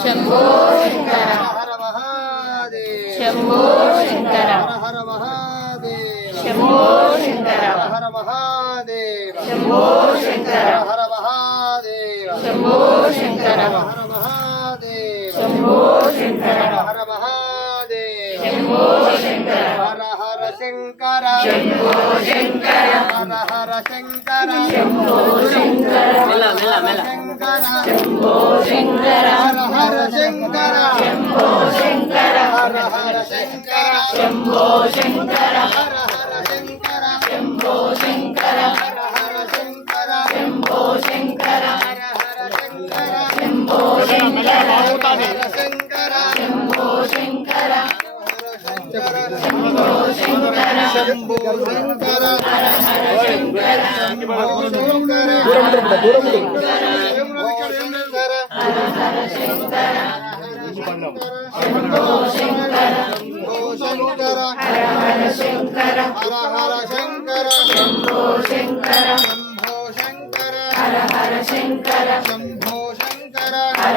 Shambho Shankara Hara Mahadeva Shambho Shankara Hara Mahadeva Shambho Shankara Hara Mahadeva Shambho Shankara Hara Mahadeva Shambho Shankara Hara Mahadeva Shambho Shankara Hara Mahadeva Shambho Shankara Hara Hara Shankara Shambho Shankara Hara Hara Shankara Shambho Shankara Shankara Shambho Shankara Hara Hara Shankara Shambho Shankara Hara Hara Shankara Shambho Shankara Hara Hara Shankara Shambho Shankara Hara Hara Shankara Shambho Shankara Hara Hara Shankara Shambho Shankara Hara Shankara Shambho Shankara Shankara Shambho Shankara Shambho Shankara Hara Hara Shankara Shambho Shankara Hara Hara Shankara Shambho Shankara Shankara Hara Hara Shankara Hara Hara Shankara Shambho Shankara Shambho Shankara Hara Hara Shankara Shambho Shankara Hara